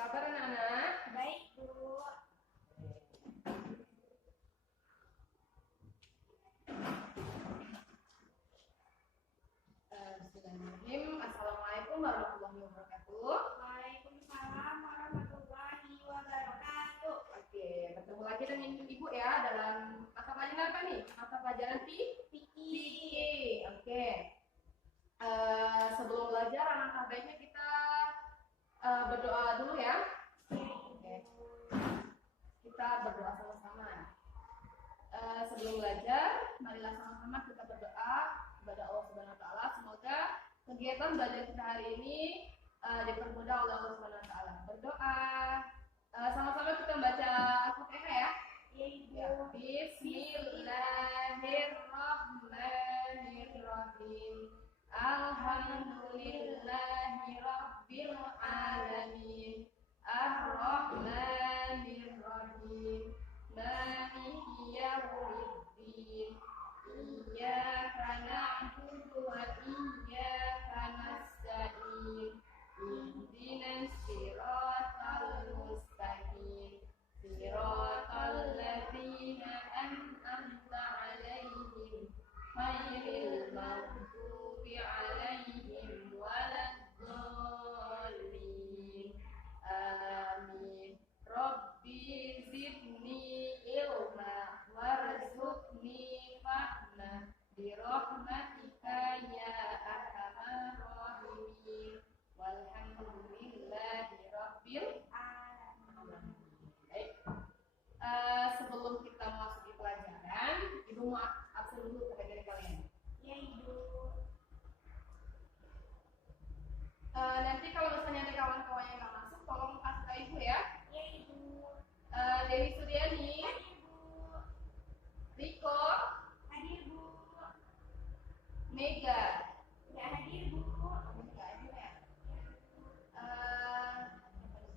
kabar anak-anak? Baik, Bu. Bismillahirrahmanirrahim. Assalamualaikum warahmatullahi wabarakatuh. Waalaikumsalam warahmatullahi wabarakatuh. Oke, bertemu lagi dengan Ibu ya dalam mata pelajaran apa nih? Mata pelajaran fikih. Oke. Sebelum belajar, alangkah baiknya kita berdoa dulu ya. Oke. Kita berdoa sama-sama. Sebelum belajar, marilah sama-sama kita berdoa kepada Allah Subhanahu wa taala. Semoga kegiatan belajar kita hari ini dipermudah oleh Allah Subhanahu wa taala. Berdoa. Sama-sama kita baca Al-Fatihah ya. Ya, Bismillahirrahmanirrahim. Alhamdulillahi rabbil alamin. Ar-Rahmanir-Rahim. Maliki yaumiddin. Iyyaka na'budu wa iyyaka nasta'in. Ihdinas siratal mustaqim. Siratal ladzina an'amta 'alaihim ghairil maghdubi 'alaihim waladdallin. Amin. Rabbi zidni ilma warzuqni fahma birahmatika ya arhamar rahimin. Walhamdulillahi rabbil alamin. Baik. Sebelum kita masuk ke pelajaran, Ibu mau absen dulu kepada diri kalian. ya Ibu. Nanti kalau misalnya ada kawan-kawan yang nggak masuk, tolong kasih tahu Ibu ya. Ya Ibu. Dewi Suryani, Hadir Bu. Riko, Hadir Bu. Mega. Ya hadir Bu. Nggak ada ya.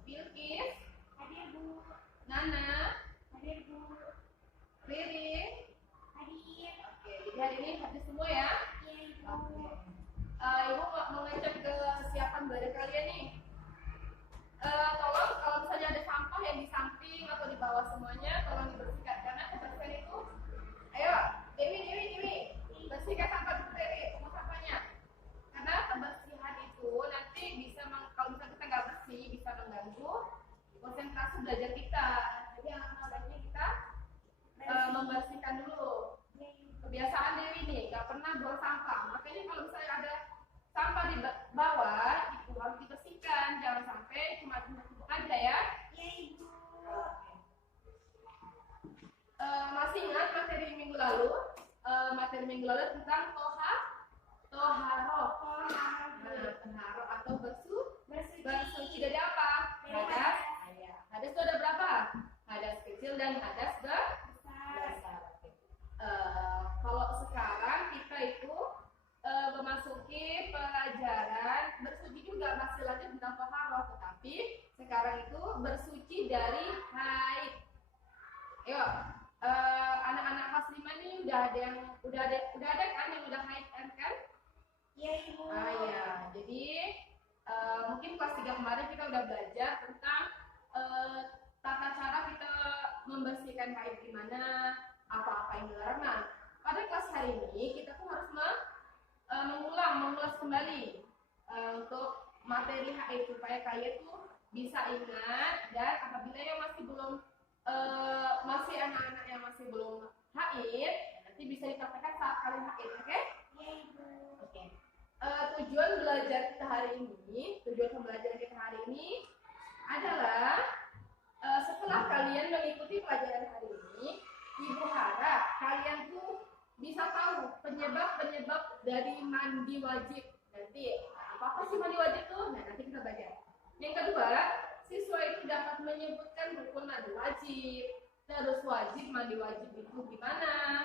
Bilkis, Hadir Bu. Nana, Hadir Bu. Riri. Hadir. Oke, jadi hari ini habis semua ya. Ya Ibu. Oke. Ibu mau ngecek kesiapan belajar kalian nih. Tolong kalau misalnya ada sampah yang di samping atau di bawah semuanya, tolong dibersihkan karena kebersihan itu. Ayo, Dewi, bersihkan sampah dulu Dewi, rumah sampahnya. Karena kebersihan itu nanti bisa kalau misalnya kita nggak bersih bisa mengganggu konsentrasi belajar kita. Jadi alangkah baiknya kita membersihkan dulu. Ya Ibu. Kebiasaan Dewi nih nggak pernah buang sampah, makanya kalau misalnya ada sampah di bawah itu harus dibersihkan, jangan sampai cuma tumpuk aja ya. Ya Ibu. Masih ingat materi minggu lalu? Materi minggu lalu tentang toharoh. Toharoh atau bersuci dari apa? Hadas. Hadas itu ada berapa? Hadas kecil dan hadas besar. Kalau sekarang kita itu memasuki pelajaran bersuci juga masih lanjut tentang toharoh, tetapi sekarang itu bersuci dari haid. Ayo, anak-anak kelas 5 ini udah ada kan yang udah haid kan? Ya Ibu. Ya, jadi mungkin kelas 3 kemarin kita udah belajar tentang tata cara kita membersihkan haid gimana, apa-apa yang dilarang. Nah, pada kelas hari ini kita tuh harus mengulas kembali untuk materi haid supaya kalian tuh bisa ingat, dan apabila yang masih anak-anak yang masih belum haid, nanti bisa dipraktekkan saat kalian haid, oke? Ya Ibu. Oke. Tujuan pembelajaran kita hari ini adalah setelah kalian mengikuti pelajaran hari ini, Ibu harap kalian tuh bisa tahu penyebab dari mandi wajib. Nanti apa sih mandi wajib tuh? Nah, nanti kita belajar. Yang kedua, siswa itu dapat menyebutkan rukun mandi wajib. Terus mandi wajib itu gimana?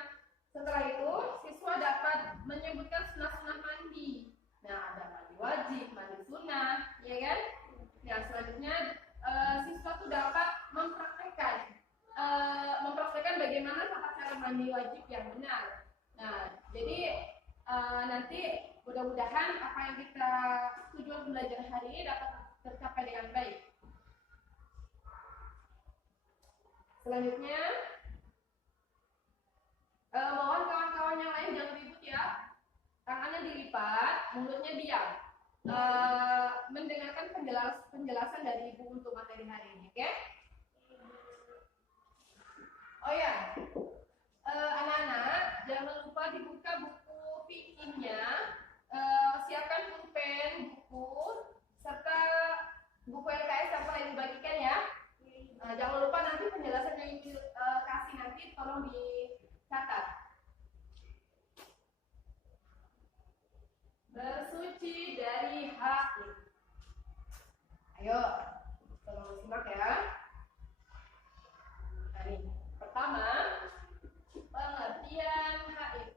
Setelah itu, siswa dapat menyebutkan sunah-sunah mandi. Nah, ada mandi wajib, mandi sunnah, ya kan? Nah, selanjutnya siswa tuh dapat mempraktekkan bagaimana tata cara mandi wajib yang benar. Nah, jadi nanti mudah-mudahan apa yang kita tujuan belajar hari ini dapat tercapai dengan baik. Selanjutnya, mohon kawan-kawan yang lain jangan ribut ya. Tangannya dilipat, mulutnya diam. Mendengarkan penjelasan dari ibu untuk materi hari ini, oke? Oh ya, anak-anak jangan lupa dibuka buku fikihnya. Siapkan pulpen, buku, serta buku LKS yang pernah dibagikan ya. Jangan lupa nanti penjelasan yang ibu kasih nanti tolong dicatat. Bersuci dari haid. Ayo, tolong simak ya. Nah, nih. Pertama, pengertian haid.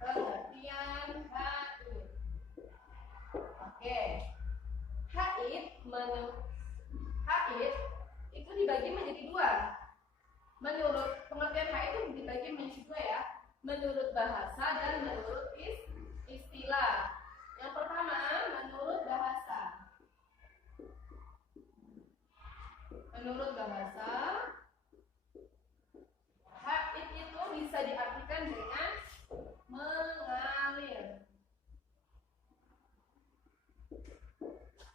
Pengertian haid. Oke. Haid itu dibagi menjadi dua. Menurut pengertian haid itu dibagi menjadi dua ya. Menurut bahasa dan menurut istilah. Yang pertama, menurut bahasa. Menurut bahasa, haid itu bisa diartikan dengan mengalir.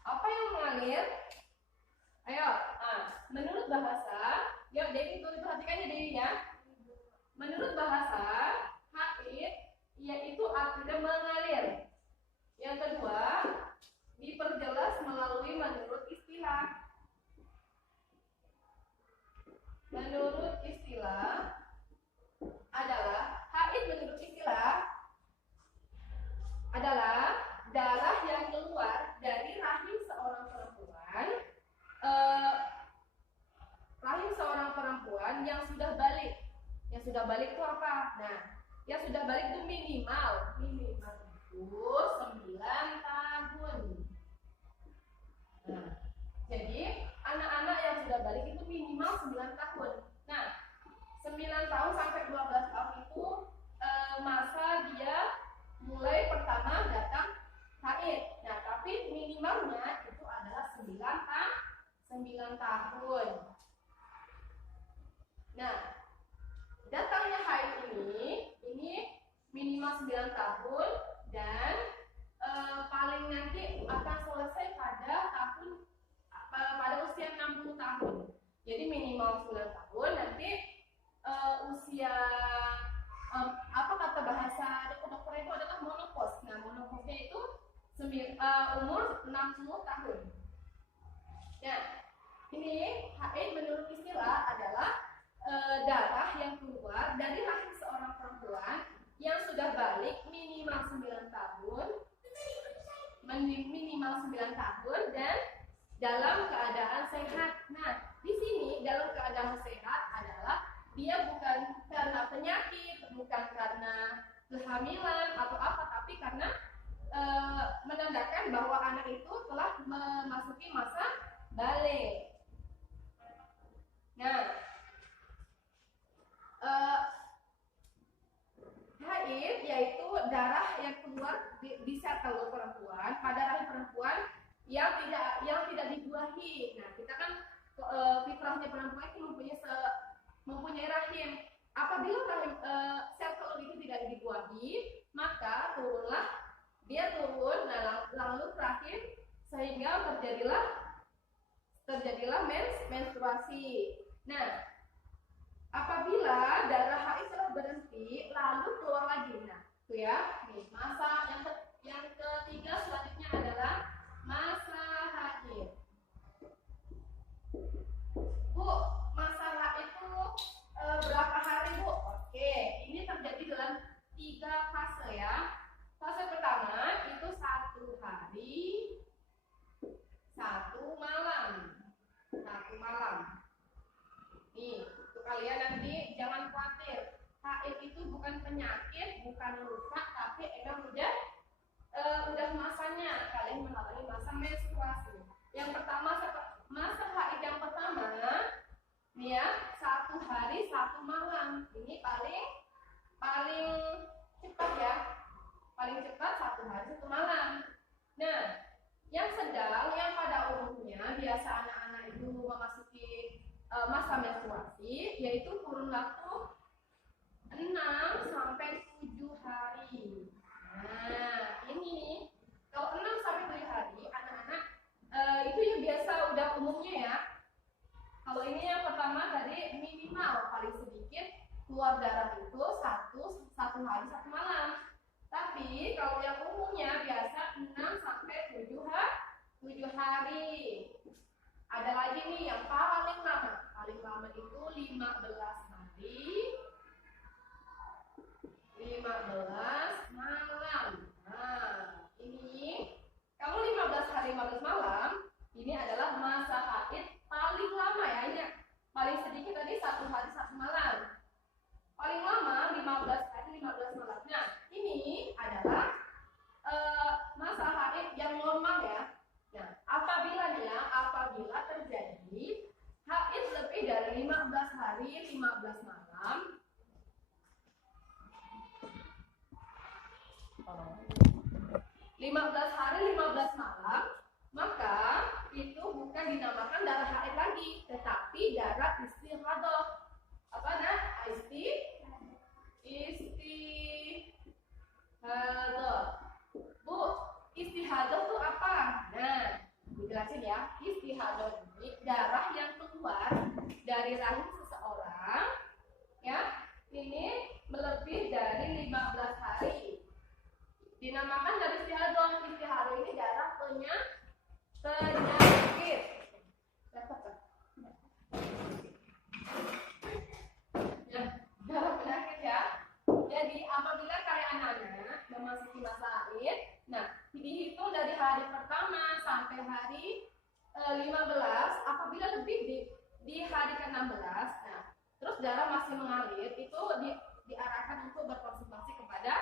Apa yang mengalir? Ayo, menurut bahasa, ya Dewi perhatikan ya Dewi ya. Menurut bahasa, haid yaitu artinya mengalir. Yang kedua, diperjelas melalui menurut istilah. Menurut istilah adalah haid menurut istilah adalah darah yang keluar dari rahim seorang perempuan, yang sudah balik. Yang sudah balik itu apa? Nah, yang sudah balik itu minimal itu 9 tahun. Nah, jadi anak-anak yang sudah balik itu minimal 9 tahun. Nah, 9 tahun sampai 12 tahun itu masa dia mulai pertama datang haid. Nah, tapi minimalnya itu adalah 9 tahun. Nah, datangnya haid ini minimal 9 tahun dan paling nanti akan selesai pada usia 60 tahun. Jadi minimal 9 tahun nanti usia apa kata bahasa dokter itu adalah menopause. Nah, menopausnya itu umur 60 tahun. Nah, ini haid menurut istilah adalah darah yang keluar dari rahim seorang perempuan yang sudah balik minimal 9 tahun dan dalam keadaan sehat. Nah, di sini dalam keadaan sehat adalah dia bukan karena penyakit, bukan karena kehamilan atau apa, tapi karena menandakan bahwa anak itu telah memasuki masa balik. Nah, haid yaitu darah yang keluar di sel perempuan pada rahim perempuan yang tidak dibuahi. Nah, kita kan fitrahnya perempuan itu mempunyai rahim. Apabila rahim sel telur itu tidak dibuahi, maka dia turun lalu rahim sehingga terjadilah menstruasi. Nah, apabila darah haid telah berhenti lalu keluar lagi. Nah, itu ya. Nih, masa yang ketiga selanjutnya adalah masa haid. Bu, masa haid itu berapa hari, Bu? Oke, ini terjadi dalam 3 fase ya. Fase pertama itu 1 hari 1 malam. 1 malam. Nih, untuk kalian nanti jangan khawatir. Haid itu bukan penyakit, bukan luka, tapi emang udah masanya kalian mengalami masa menstruasi. Yang pertama, masa haid yang pertama nih ya, 1 hari 1 malam. Ini paling cepat ya. Paling cepat 1 hari 1 malam. Nah, yang sedang, yang pada umumnya biasa anak-anak itu masa menstruasi, yaitu kurun waktu 6 sampai 7 hari. Nah, ini kalau 6 sampai 7 hari, anak-anak itu yang biasa udah umumnya ya. Kalau ini yang pertama tadi minimal paling sedikit keluar darah itu satu hari 1 malam. Tapi kalau yang umumnya biasa 6 sampai 7 hari. Ada lagi nih yang paling lama. Paling lama itu 15 hari. 15 malam. Nah, ini kalau 15 hari 15 malam, ini adalah masa haid paling lama ya. Ini paling sedikit tadi 1 hari 1 malam. Paling lama 15 hari 15 malam. Nah, ini adalah masa haid yang normal ya. Nah, apabila terjadi haid lebih dari 15 hari 15 malam, 15 hari 15 malam, maka itu bukan dinamakan darah haid lagi, tetapi darah istihadah. Apa nah? Istihadah. Bu, istihadah itu apa? Nah, dijelasin ya. Istihadah ini darah yang keluar dari rahim seseorang, ya, ini melebih dari 15 hari. Dinamakan dari istihadah. Istihadah ini darah penyakit. Ya, darah penyakit ya. Jadi apabila kalian anak-anak memasuki masa haid, nah dihitung dari hari pertama sampai hari 15. Apabila lebih di hari ke-16, nah terus darah masih mengalir, itu diarahkan untuk berkonsultasi kepada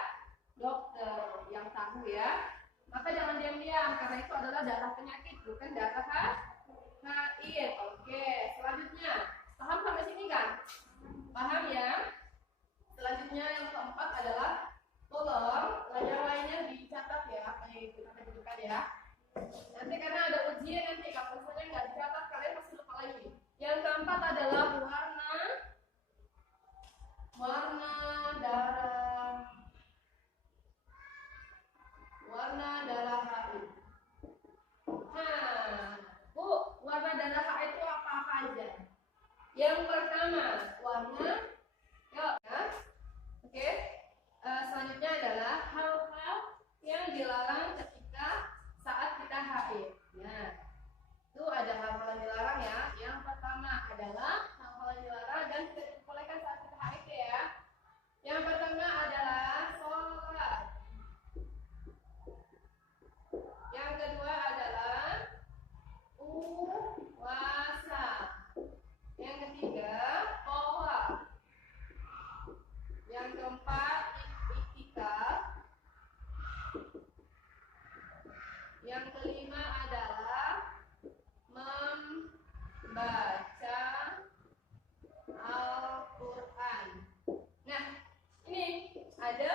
dokter yang tahu ya. Maka jangan diam-diam, karena itu adalah darah penyakit, bukan darah haid. Oke, selanjutnya paham sampai sini kan? Paham ya? Selanjutnya yang keempat adalah tolong yang lainnya dicatat ya, kayak kita tunjukkan ya. Nanti karena ada ujian nanti, kalau misalnya nggak dicatat kalian pasti lupa lagi. Yang keempat adalah warna darah haid. Nah, Bu, warna darah haid itu apa-apa aja? Yang pertama, warna ya. Oke. Selanjutnya adalah hal-hal yang dilarang ketika saat kita haid. Nah, itu ada hal-hal yang dilarang ya. Yang pertama adalah hal-hal yang dilarang dan tidak diperbolehkan saat kita haid ya. Yang pertama adalah sholat. Yang kedua adalah puasa. Yang ketiga, tawaf. Yang keempat, iktikaf. Yang kelima adalah membaca Al-Quran. Nah, ini ada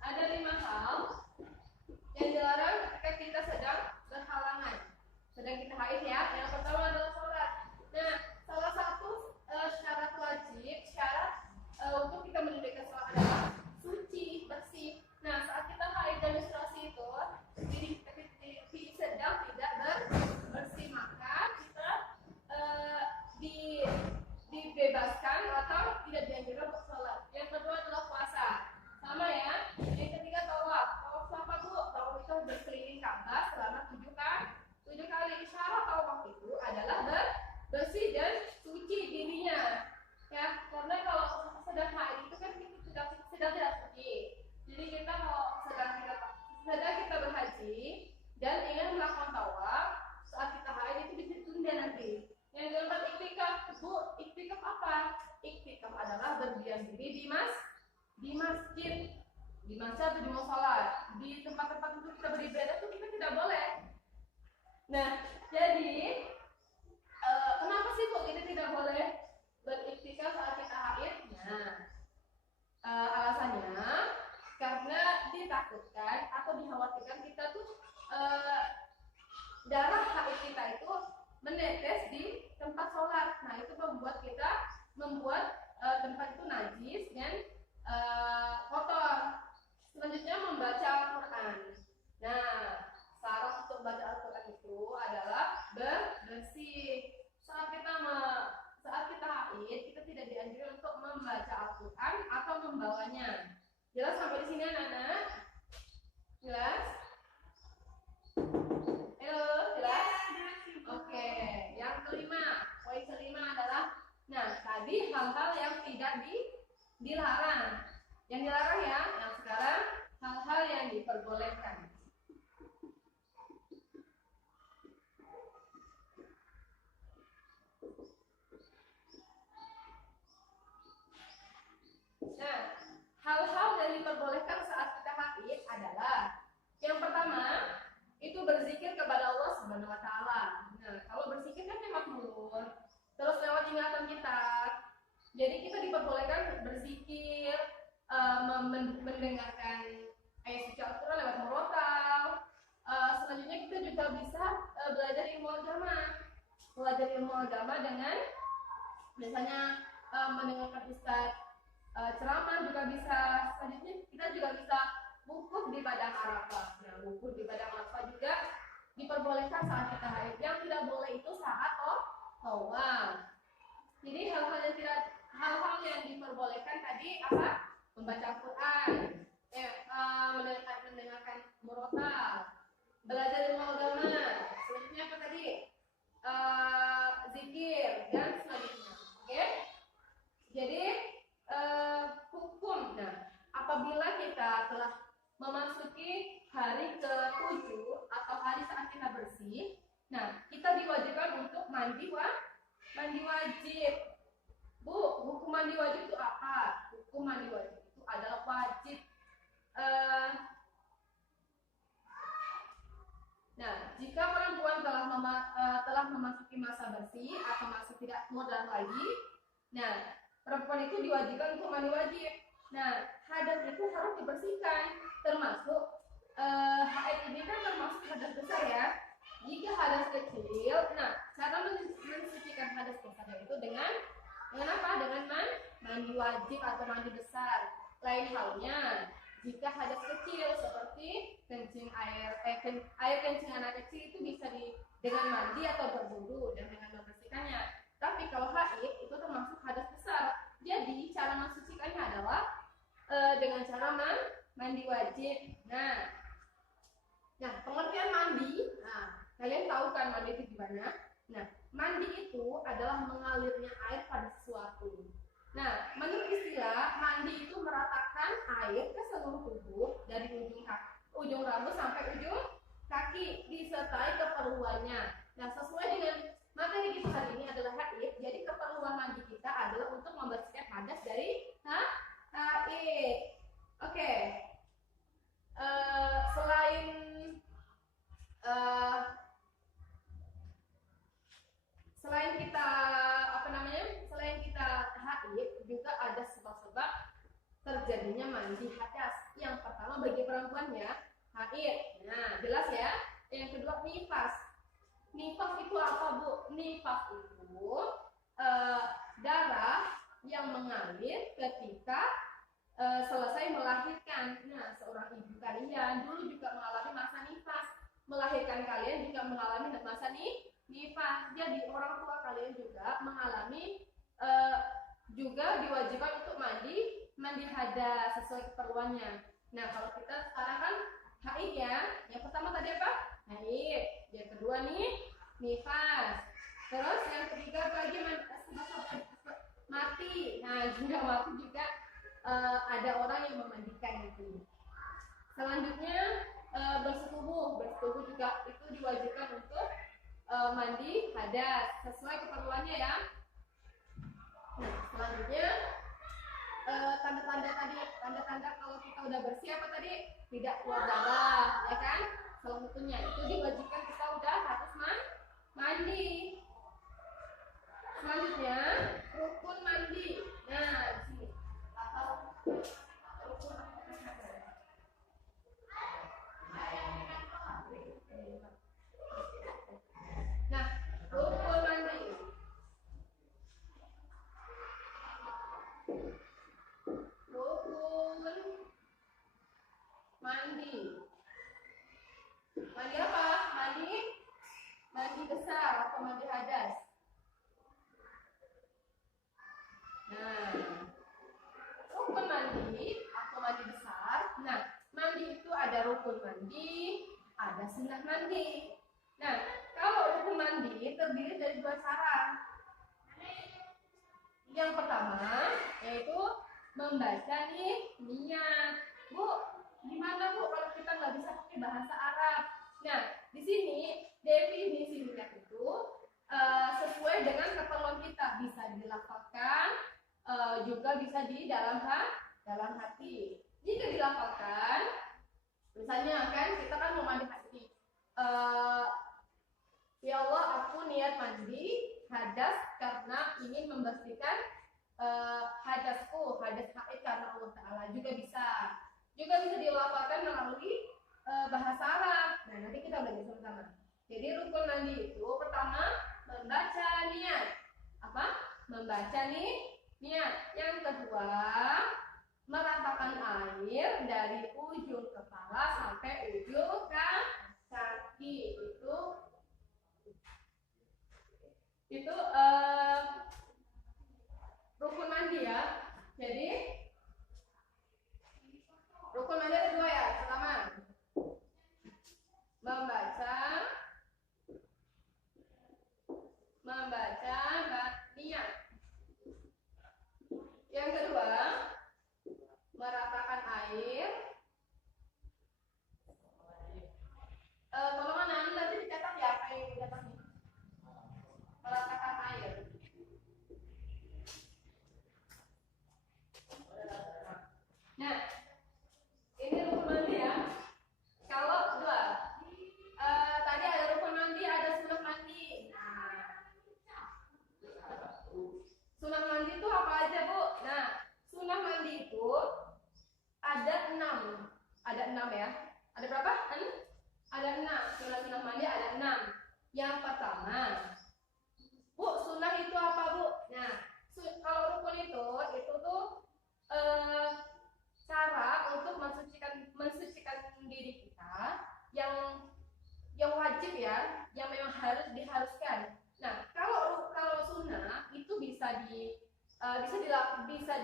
5 hal yang dilarang ketika kita sedang berhalangan, sedang kita haid ya. Yang pertama adalah sholat. Nah, salah satu syarat wajib, untuk kita menunaikan sholat adalah suci, bersih. Nah, saat kita haid dan menstruasi itu sedang tidak bersih, maka kita dibebaskan atau tidak dianjurkan untuk sholat. Yang kedua adalah puasa, sama ya. Yang ketiga tawaf. Tawaf apa Bu? Tawaf itu berkeliling Ka'bah selama 7 kali. Syarat tawaf itu adalah bersih dan suci dirinya. Ya, karena kalau sedang haid itu kan kita sedang tidak suci. Jadi kita kalau sedang kita berhaji dan ingin melakukan tawaf, saat kita haid itu ditunda nanti. Yang keempat iktikaf. Bu, iktikaf apa? Iktikaf adalah berdiam diri di masjid, di masjid atau di musola, di tempat-tempat untuk kita beribadah itu kita tidak boleh. Nah, jadi kenapa sih Bu kita tidak boleh beriktikaf saat kita haid? Nah, alasannya karena ditakutkan atau dikhawatirkan kita tuh darah haid kita itu menetes di tempat sholat. Nah, itu membuat tempat itu najis dan kotor. Selanjutnya membaca Al-Quran. Nah, syarat untuk baca Al-Quran itu adalah bersih. Saat kita haid, kita tidak dianjurkan untuk membaca Al-Quran atau membawanya. Jelas sampai di sini anak-anak? Jelas? Halo, jelas? Oke, yang kelima, poin kelima adalah, nah tadi hal-hal yang tidak dilarang. Yang dilarang ya, nah sekarang hal-hal yang diperbolehkan. Nah, hal-hal yang diperbolehkan saat kita haid adalah yang pertama itu berzikir kepada Allah Subhanahu wa taala. Nah, kalau berzikir kan lewat mulut, terus lewat ingatan kita. Jadi kita diperbolehkan berzikir, mendengarkan ayat suci Al-Qur'an lewat murotal. Selanjutnya kita juga bisa belajar ilmu agama. Belajar ilmu agama dengan misalnya mendengarkan ustaz ceramah juga bisa. Selanjutnya kita juga bisa wukuf di padang Arafah. Nah, wukuf di padang Arafah juga diperbolehkan saat kita haid. Yang tidak boleh itu saat tawaf. Jadi hal-hal yang diperbolehkan tadi apa? Membaca Al-Quran, mendengarkan murotal, belajar ilmu agama. Selanjutnya apa tadi? Zikir dan selanjutnya. Oke? Jadi hukum. Nah, apabila kita telah memasuki hari ke-7 atau hari saat kita bersih, nah kita diwajibkan untuk mandi wajib. Bu, hukum mandi wajib itu apa? Hukum mandi wajib itu adalah wajib. Nah, jika perempuan telah memasuki masa bersih atau masih tidak modal lagi, nah perempuan itu diwajibkan untuk mandi wajib. Nah, hadas itu harus dibersihkan, termasuk haid ini kan termasuk hadas besar ya. Jika hadas kecil, nah cara mensucikan hadas besar itu dengan apa? Dengan mandi wajib atau mandi besar. Lain halnya jika hadas kecil seperti kencing air kencing anak kecil itu bisa dengan mandi atau berwudu dan dengan membersihkannya. Tapi kalau haid itu termasuk hadas besar. Jadi cara mensucikannya adalah dengan cara mandi wajib. Nah, pengertian mandi. Nah, kalian tahu kan mandi itu gimana? Nah, mandi itu adalah mengalirnya air pada sesuatu. Nah, menurut istilah, mandi itu meratakan air ke seluruh tubuh dari ujung rambut sampai ujung kaki disertai keperluannya. Nah, sesuai dengan materi kita hari ini adalah haid, jadi keperluan mandi kita adalah untuk membersihkan hadas dari haid. Oke. Selain kita haid, juga ada sebab-sebab terjadinya mandi hadas. Yang pertama bagi perempuan ya, haid. Nah, jelas ya. Yang kedua nifas. Nifas itu apa, Bu? Nifas itu darah yang mengalir ketika selesai melahirkan. Nah, seorang ibu kalian dulu juga mengalami masa nifas. Melahirkan kalian juga mengalami masa nifas. Jadi orang tua kalian juga mengalami juga diwajibkan untuk mandi hadas sesuai keperluannya. Nah, kalau kita sekarang kan haid ya. Yang pertama tadi apa? Haid. Yang kedua nih nifas. Terus yang ketiga lagi mati. Nah, juga mati juga ada orang yang memandikan itu. Selanjutnya bersetubuh juga itu diwajibkan untuk mandi hadas sesuai keperluannya ya. Nah, selanjutnya tanda-tanda kalau kita udah bersih apa tadi? Tidak keluar darah, ya kan? Salah satunya itu diwajibkan kita udah harus mandi. Selanjutnya rukun mandi. Nah, di sini atau rukun Nah, rukun mandi. rukun mandi, ada sunnah mandi. Nah, kalau rukun mandi terdiri dari dua cara. Yang pertama yaitu membaca nih niat. Bu, gimana Bu kalau kita nggak bisa pakai bahasa Arab? Nah, di sini definisi niat itu sesuai dengan keperluan kita, bisa dilafalkan, juga bisa di dalam hati. Jika dilafalkan, misalnya kan kita kan mau mandi hati, ya Allah aku niat mandi hadas karena ingin membersihkan hadasku, hadas haid karena Allah Ta'ala, juga bisa dilafalkan melalui bahasa Arab. Nah, nanti kita belajar sama-sama. Jadi rukun mandi itu pertama membaca niat. Apa? Membaca niat. Yang kedua meratakan air dari ujung kepala sampai ujung kaki. Itu rukun mandi ya. Jadi rukun mandi ada dua ya. Pertama membaca niat. Yang kedua meratakan air. Kalau mana nanti dicatat ya apa yang dicatat nih? Meratakan air. Nah, ini rukun mandi ya. Kalau dua, tadi ada rukun mandi, ada sunat mandi. Sunat mandi itu apa aja Bu? Nah, sunat mandi itu ada 6. Ada 6 ya. Ada berapa? Ada 6. Sunat mandi ada 6. Yang pertama, Bu, sunnah itu apa Bu? Nah, kalau rukun itu tuh cara untuk mensucikan diri kita yang wajib ya, yang memang diharuskan. Nah, kalau sunnah itu bisa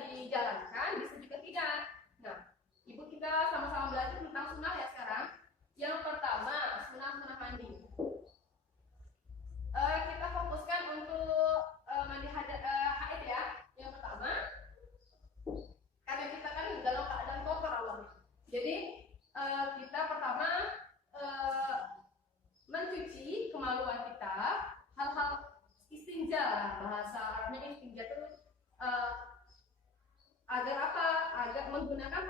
dijalankan, bisa juga tidak. Nah, Ibu kita sama-sama belajar tentang sunnah ya sekarang. Yang pertama, sunnah mandi. Kita fokuskan untuk mandi haid ya. Yang pertama, karena kita kan dalam keadaan kotor awalnya. Jadi kita pertama mencuci kemaluan kita, hal-hal istinja, bahasa Arabnya istinja itu agar apa? Agar menggunakan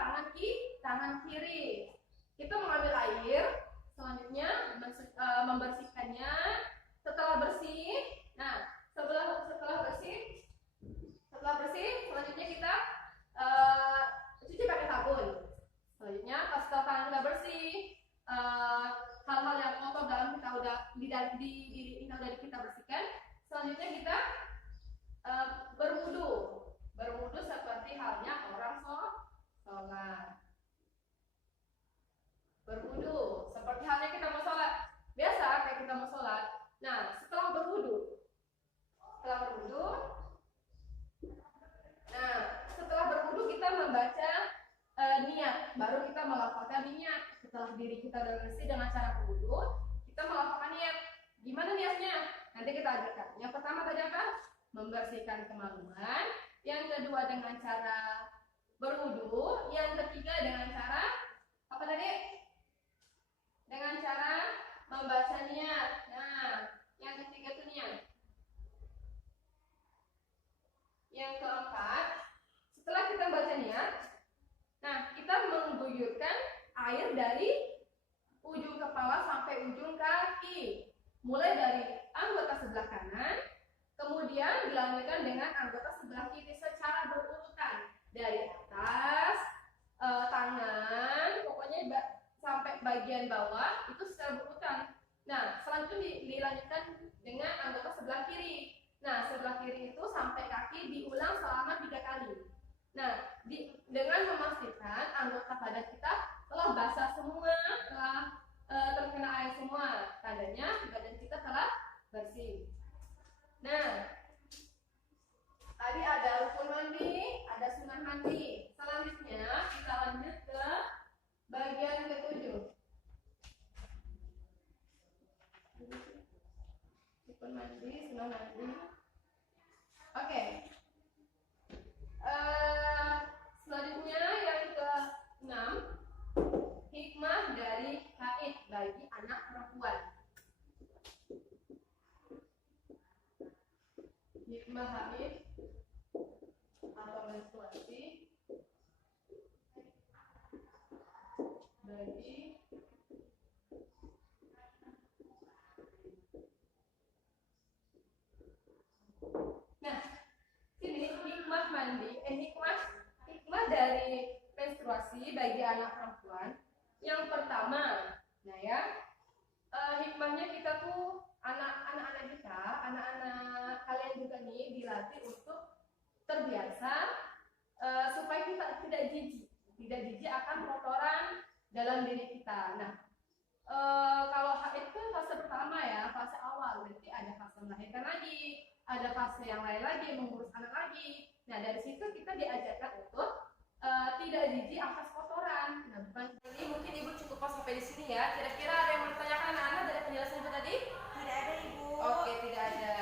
tangan kiri. Kita mengambil air, selanjutnya membersihkannya. Setelah bersih, nah setelah bersih, selanjutnya kita cuci pakai sabun. Selanjutnya setelah tangan kita bersih, hal-hal yang kotor dalam kita udah dari kita bersihkan. Selanjutnya kita berwudu seperti halnya orang sholat. Berwudu seperti halnya kita mau sholat. Biasa kayak kita mau sholat. Nah, setelah berwudu, kita membaca niat, baru kita melafalkan niat. Setelah diri kita udah bersih dengan cara berwudu, kita melafalkan niat. Gimana niatnya? Nanti kita ajarkan. Yang pertama tadi apa? Membersihkan kemaluan. Yang kedua dengan cara berwudu. Yang ketiga dengan cara apa tadi? Dengan cara membaca niat. Nah, yang ketiga itu niat. Yang keempat, setelah kita baca niat, nah kita mengguyurkan air dari ujung kepala sampai ujung kaki, mulai dari anggota sebelah kanan, kemudian dilanjutkan dengan anggota sebelah kiri secara berurutan dari atas, tangan, pokoknya sampai bagian bawah itu secara berurutan. Nah, selanjutnya dilanjutkan dengan anggota sebelah kiri. Nah, sebelah kiri itu sampai kaki diulang selama 3 kali. Nah, dengan memastikan anggota badan kita telah basah semua, telah terkena air semua, tandanya badan kita telah bersih. Nah, tadi ada rukun mandi, ada sunnah mandi. Selanjutnya kita lanjut ke bagian ke-7. hikmah haid atau menstruasi bagi nah sini hikmah dari menstruasi bagi anak perempuan yang pertama. Nah ya, hikmahnya kita tuh anak-anak kita, anak-anak kalian juga nih dilatih untuk terbiasa supaya kita tidak jijik akan kotoran dalam diri kita. Nah, kalau haid itu fase pertama ya, fase awal. Berarti ada fase melahirkan lagi, ada fase yang lain lagi, mengurus anak lagi. Nah, dari situ kita diajarkan untuk tidak jijik atas kotoran. Nah, bukan ini mungkin ibu cukupkan sampai di sini ya. Kira-kira ada yang mau ditanyakan anak-anak dari penjelasan ibu tadi? Tidak ada, Ibu. Oke, tidak ada.